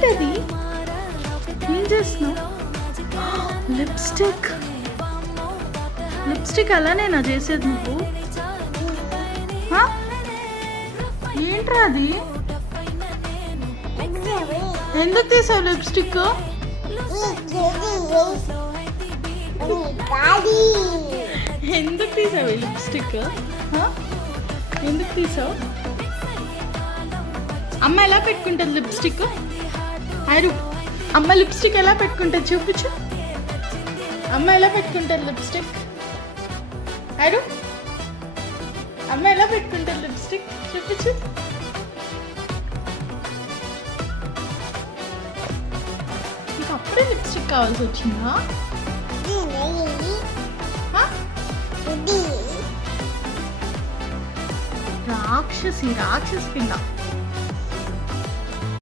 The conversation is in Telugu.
ఏంటది? ఏం చేస్తున్నావు? లిప్స్టిక్ అలానేనా చేసేది నువ్వు? ఏంట్రా అది? ఎందుకు తీసావు లిప్స్టిక్? ఎందుకు తీసావు లిప్స్టిక్? ఎందుకు తీసావు? అమ్మ ఎలా పెట్టుకుంటుంది లిప్స్టిక్? అరు అమ్మ లిప్స్టిక్ ఎలా పెట్టుకుంటుంది చూపించు. అమ్మ ఎలా పెట్టుకుంటుంది లిప్స్టిక్? అరు అమ్మ ఎలా పెట్టుకుంటుంది లిప్స్టిక్ చూపించు. నీకు అప్పుడే లిప్స్టిక్ కావాల్సి వచ్చిందా? రాక్షసి పిల్ల.